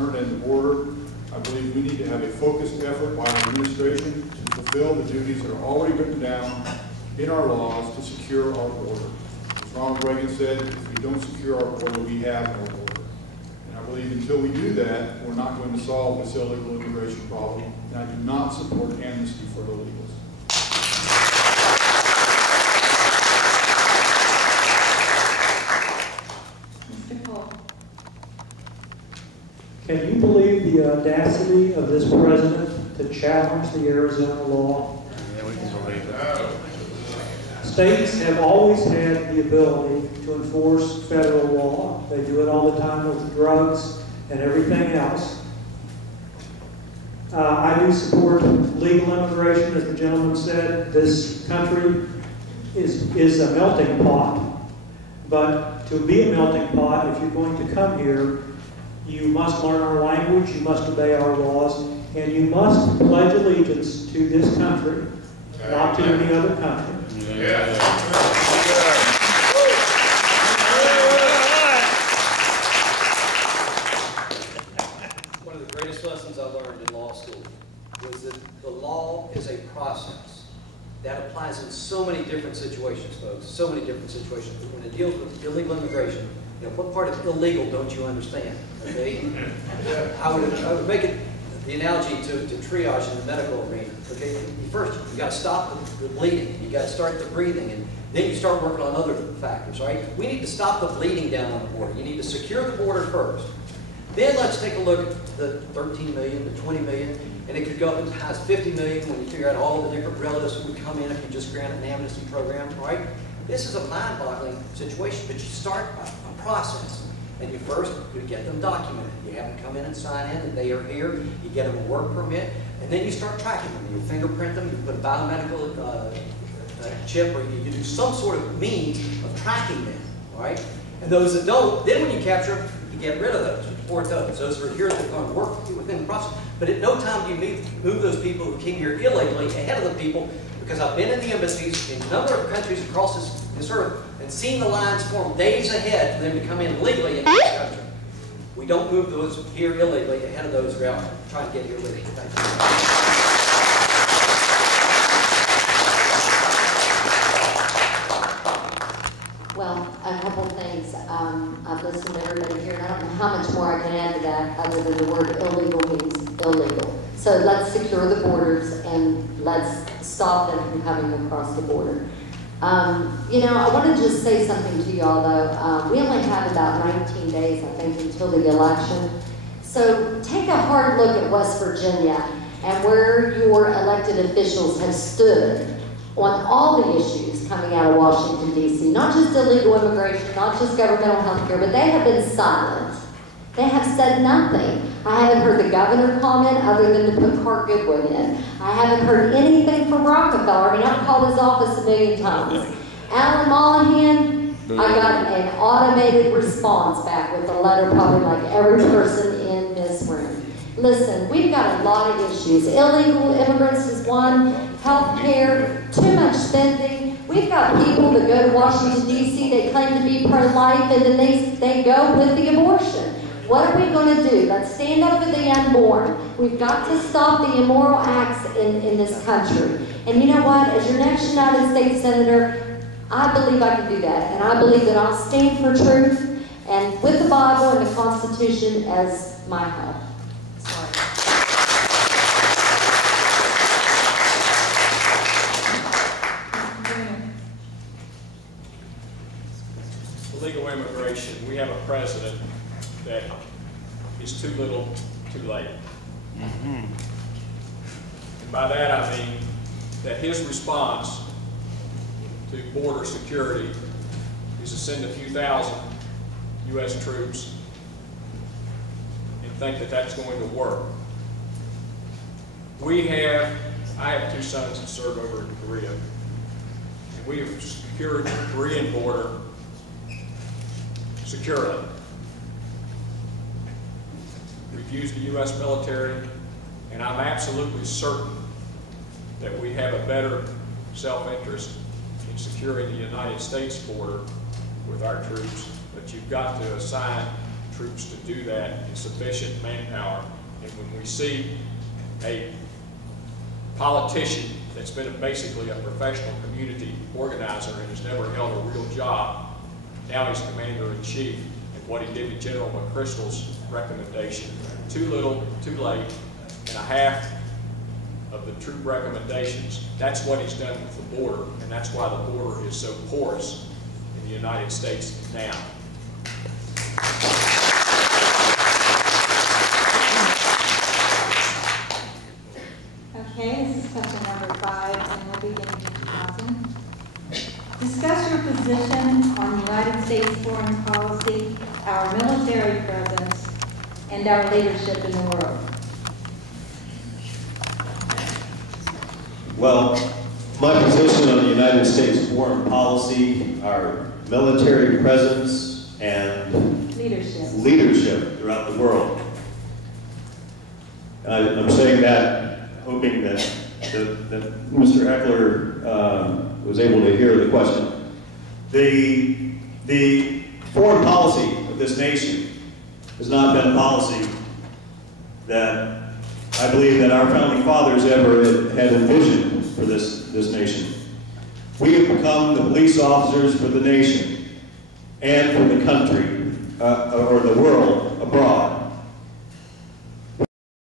concerned and the border, I believe we need to have a focused effort by our administration to fulfill the duties that are already written down in our laws to secure our border. As Ronald Reagan said, if we don't secure our border, we have no border. And I believe until we do that, we're not going to solve this illegal immigration problem. And I do not support amnesty for illegals. Mr. Cole. Can you believe the audacity of this president to challenge the Arizona law? Yeah, we can believe that. States have always had the ability to enforce federal law. They do it all the time with drugs and everything else. I do support legal immigration, as the gentleman said. This country is a melting pot. But to be a melting pot, if you're going to come here, you must learn our language, you must obey our laws, and you must pledge allegiance to this country, not to any other country. Yeah. One of the greatest lessons I learned in law school was that the law is a process. That applies in so many different situations, folks, so many different situations. But when it deals with illegal immigration, you know, what part of illegal don't you understand? Okay? I would make it the analogy to triage in the medical arena. Okay, first you got to stop the bleeding, you got to start the breathing, and then you start working on other factors. Right? We need to stop the bleeding down on the border. You need to secure the border first. Then let's take a look at the 13 million, the 20 million, and it could go up as high as 50 million when you figure out all the different relatives who would come in if you just granted an amnesty program. Right? This is a mind-boggling situation, but you start a process. And you first get them documented. You have them come in and sign in that they are here. You get them a work permit, and then you start tracking them. You fingerprint them. You put a biomedical chip, or you do some sort of means of tracking them. All right. And those that don't, then when you capture them, you get rid of those. You deport those. Those are here that are going to work within the process. But at no time do you move those people who came here illegally ahead of the people, because I've been in the embassies in a number of countries across this earth and seen the lines form days ahead for them to come in legally into this country. We don't move those here illegally ahead of those who are trying to get here legally. Thank you. Well, a couple things. I've listened to everybody here, and I don't know how much more I can add to that other than the word illegal means illegal. So let's secure the borders and let's stop them from coming across the border. You know, I want to just say something to y'all though. We only have about 19 days, I think, until the election. So take a hard look at West Virginia and where your elected officials have stood on all the issues coming out of Washington, D.C. Not just illegal immigration, not just governmental health care, but they have been silent. They have said nothing. I haven't heard the governor comment other than to put Clark Goodwin in. I haven't heard anything from Rockefeller. I mean, I've called his office a million times. Alan Mollahan, I got an automated response back with a letter, probably like every person in this room. Listen, we've got a lot of issues. Illegal immigrants is one, health care, too much spending. We've got people that go to Washington, D.C., they claim to be pro-life, and then they go with the abortion. What are we going to do? Let's stand up for the unborn. We've got to stop the immoral acts in this country. And you know what? As your next United States Senator, I believe I can do that. And I believe that I'll stand for truth and with the Bible and the Constitution as my help. Sorry. Illegal immigration. We have a president that is too little, too late. And by that I mean that his response to border security is to send a few thousand U.S. troops and think that that's going to work. I have two sons that serve over in Korea, and we have secured the Korean border securely. We've used the U.S. military, and I'm absolutely certain that we have a better self-interest in securing the United States border with our troops, but you've got to assign troops to do that in sufficient manpower. And when we see a politician that's been basically a professional community organizer and has never held a real job, now he's commander-in-chief, and what he did with General McChrystal's recommendation, too little, too late, and a half of the troop recommendations, that's what he's done with the border, and that's why the border is so porous in the United States now. Okay, this is question number 5, and we'll begin with 2000. Discuss your position on United States foreign policy, our military presence, and our leadership in the world. Well, my position on the United States foreign policy, our military presence, and leadership throughout the world. I'm saying that hoping that Mr. Heckler was able to hear the question. The foreign policy of this nation has not been a policy that I believe that our founding fathers ever had envisioned for this nation. We have become the police officers for the nation and for the country, or the world abroad.